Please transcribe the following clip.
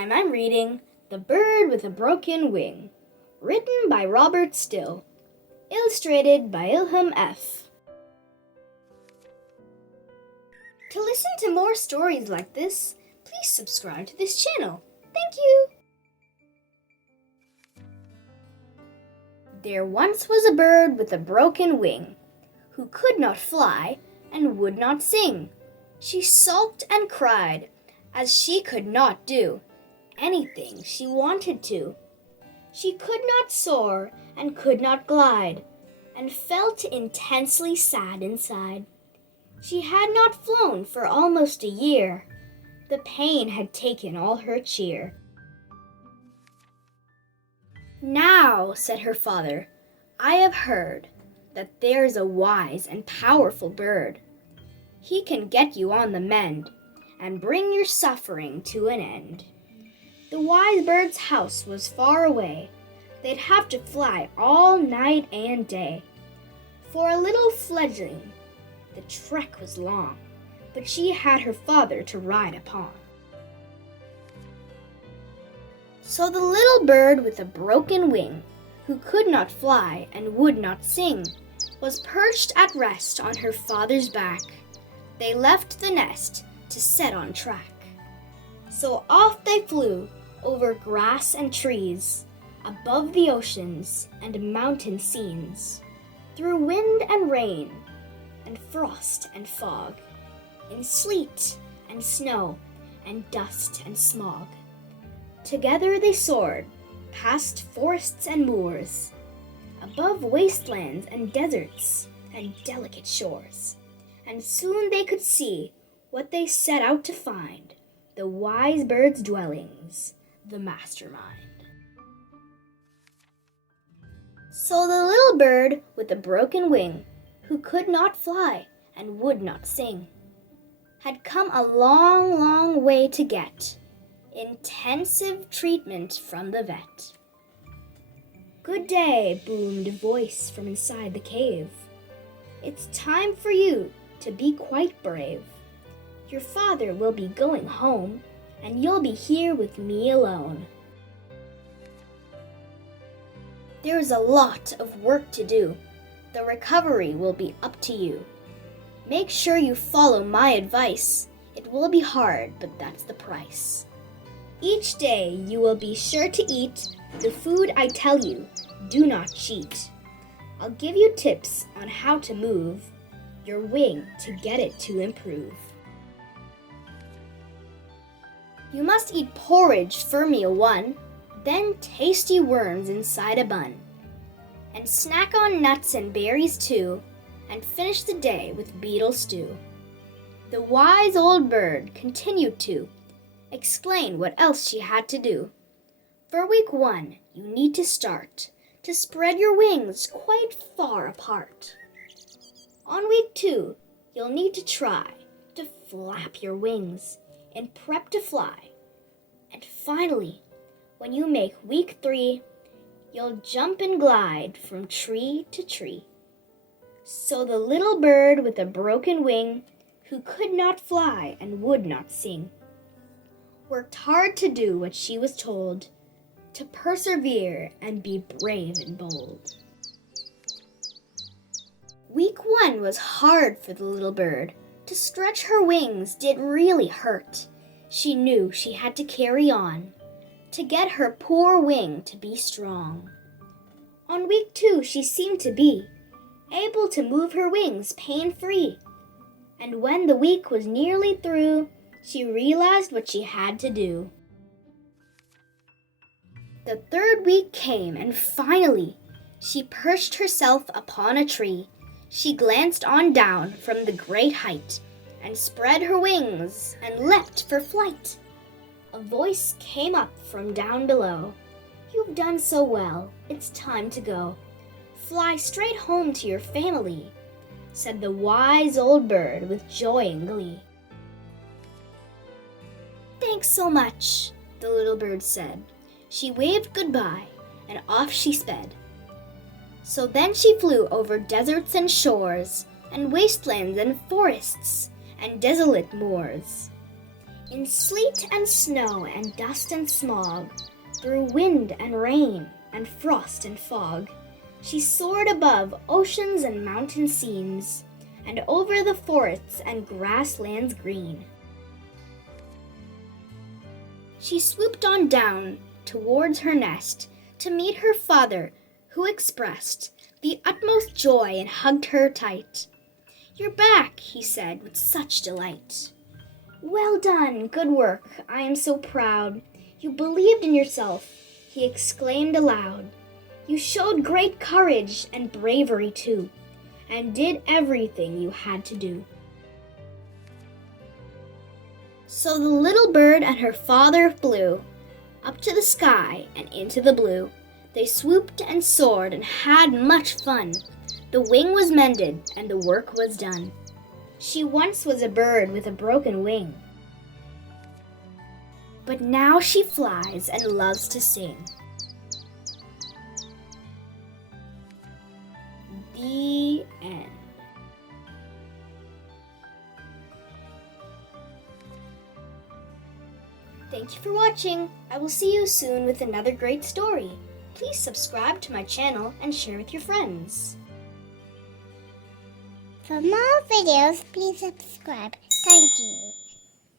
time I'm reading The Bird with a Broken Wing, written by Robert Still, illustrated by Ilham F. To listen to more stories like this, please subscribe to this channel. Thank you! There once was a bird with a broken wing, who could not fly and would not sing. She sulked and cried, as she could not do anything she wanted to. She could not soar and could not glide, and felt intensely sad inside. She had not flown for almost a year. The pain had taken all her cheer. "Now," said her father, "I have heard that there's a wise and powerful bird. He can get you on the mend and bring your suffering to an end." The wise bird's house was far away. They'd have to fly all night and day. For a little fledgling, the trek was long, but she had her father to ride upon. So the little bird with a broken wing, who could not fly and would not sing, was perched at rest on her father's back. They left the nest to set on track. So off they flew over grass and trees, above the oceans and mountain scenes, through wind and rain, and frost and fog, in sleet and snow, and dust and smog. Together they soared, past forests and moors, above wastelands and deserts and delicate shores, and soon they could see what they set out to find, the wise bird's dwellings, the mastermind. So the little bird with a broken wing, who could not fly and would not sing, had come a long, long way to get intensive treatment from the vet. "Good day," boomed a voice from inside the cave. "It's time for you to be quite brave. Your father will be going home, and you'll be here with me alone. There's a lot of work to do. The recovery will be up to you. Make sure you follow my advice. It will be hard, but that's the price. Each day you will be sure to eat the food I tell you. Do not cheat. I'll give you tips on how to move your wing to get it to improve. You must eat porridge for meal 1, then tasty worms inside a bun, and snack on nuts and berries too, and finish the day with beetle stew." The wise old bird continued to explain what else she had to do. For week 1, you need to start to spread your wings quite far apart. On week 2, you'll need to try to flap your wings and prep to fly. And finally, when you make week 3, you'll jump and glide from tree to tree. So the little bird with a broken wing, who could not fly and would not sing, worked hard to do what she was told, to persevere and be brave and bold. Week 1 was hard for the little bird. To stretch her wings did really hurt. She knew she had to carry on to get her poor wing to be strong. On week 2, she seemed to be able to move her wings pain-free. And when the week was nearly through, she realized what she had to do. The 3rd week came, and finally, she perched herself upon a tree. She glanced on down from the great height, and spread her wings, and leapt for flight. A voice came up from down below. "You've done so well, it's time to go. Fly straight home to your family," said the wise old bird with joy and glee. "Thanks so much," the little bird said. She waved goodbye, and off she sped. So then she flew over deserts and shores, and wastelands and forests, and desolate moors. In sleet and snow and dust and smog, through wind and rain and frost and fog, she soared above oceans and mountain scenes, and over the forests and grasslands green. She swooped on down towards her nest to meet her father, who expressed the utmost joy and hugged her tight. "You're back," he said with such delight. "Well done, good work, I am so proud. You believed in yourself," he exclaimed aloud. "You showed great courage and bravery too, and did everything you had to do." So the little bird and her father flew up to the sky and into the blue. They swooped and soared and had much fun. The wing was mended and the work was done. She once was a bird with a broken wing, but now she flies and loves to sing. The end. Thank you for watching. I will see you soon with another great story. Please subscribe to my channel and share with your friends. For more videos, please subscribe. Thank you.